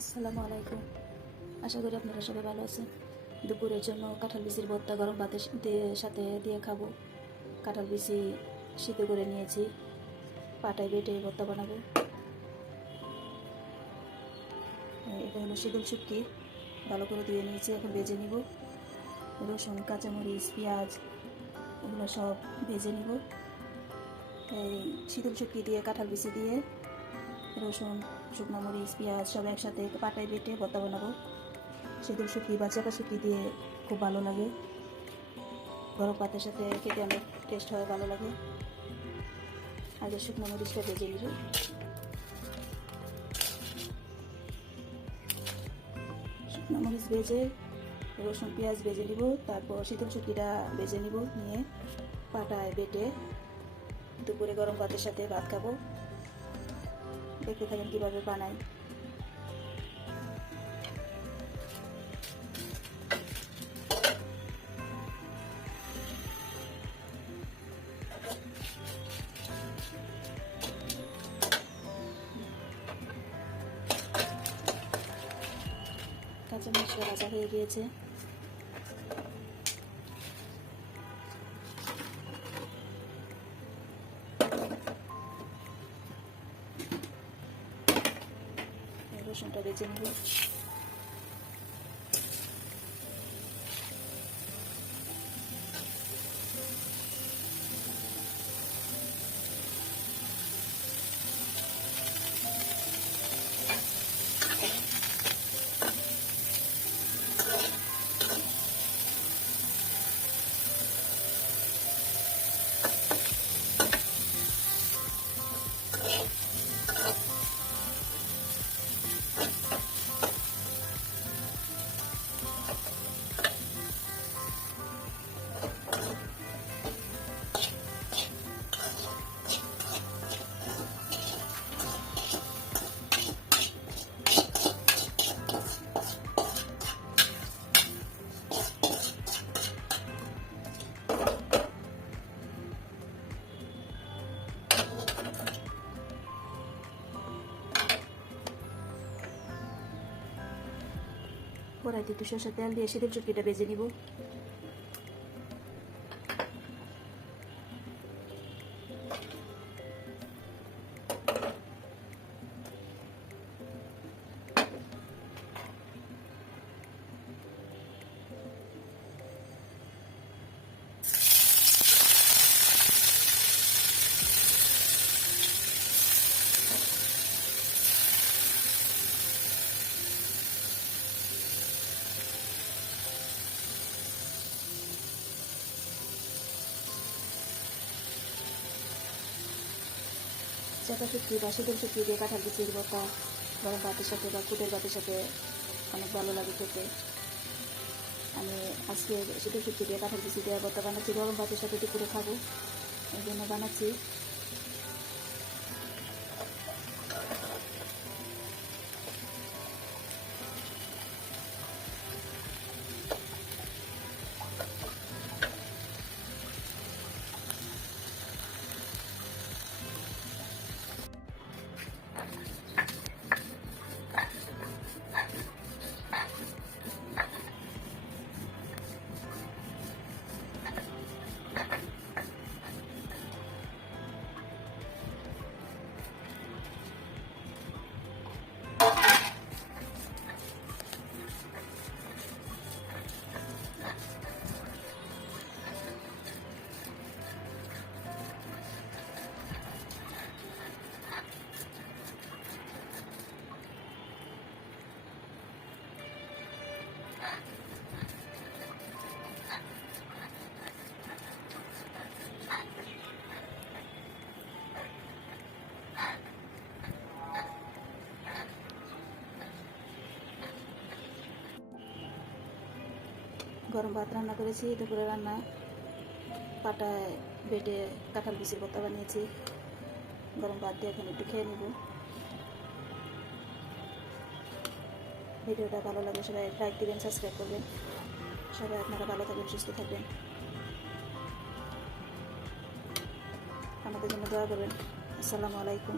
আসসালামু আলাইকুম। আশা করি আপনারা সবাই ভালো আছেন। দুপুরের জন্য কাঁঠাল বিচির ভর্তা গরম ভাতের সাথে দিয়ে খাব। কাঁঠাল বিচি সিদ্ধ করে নিয়েছি। পাটায় বেটে ভর্তা বানাবো। এটা হলো শীতল শুটকি। ভালো করে ধুয়ে নিয়েছি, এখন ভেজে নিব। রসুন, কাঁচামরিচ, পেঁয়াজ, এগুলো সব ভেজে নিব। এই শীতল শুটকি দিয়ে, কাঁঠাল বিচি দিয়ে রসুন শুকনো মরিচ, পেঁয়াজ সব একসাথে পাটায় বেটে ভর্তা বানাবো। শীতল শুকি বা চাপা শুকি দিয়ে খুব ভালো লাগে। গরম ভাতের সাথে খেতে অনেক টেস্ট হয়, ভালো লাগে। আগে শুকনো মরিচটা ভেজে নিব। শুকনো মরিচ ভেজে, রসুন, পেঁয়াজ ভেজে নিব। তারপর শীতল শুকিটা ভেজে নিব নিয়ে পাটায় বেটে দুপুরে গরম ভাতের সাথে ভাত খাব। দেখতে থাকেন কীভাবে বানাই? কাঁচা মশলা ভাজা হয়ে গিয়েছে। রসুনটা বেজে নেব। কড়াইতে তুষার সাথে তেল দিয়ে শীতল চুটকিটা বেজে নিব। চাপা সত্যি বা শীতল সত্যি দিয়ে কাঁঠাল বিচির বাতা গরম ভাতের সাথে বা কুটের ভাতের সাথে অনেক ভালো লাগে খেতে। আমি আজকে শীতল সত্যি দিয়ে কাঁঠাল বিচি দিয়ে বাতা বানাচ্ছি গরম ভাতের সাথে দুপুরে খাব। এই জন্য বানাচ্ছি। গরম ভাত রান্না করেছি, দুপুরে রান্না, পাটায় বেটে কাঁঠাল বিচির ভর্তা বানিয়েছি। গরম ভাত দিয়ে এখন একটু খেয়ে নেব। ভিডিওটা ভালো লাগলে সবাই লাইক দিবেন সাবস্ক্রাইব করবেন। সবাই আপনারা ভালো থাকবেন, সুস্থ থাকবেন। আমাদের জন্য দোয়া করবেন। আসসালামু আলাইকুম।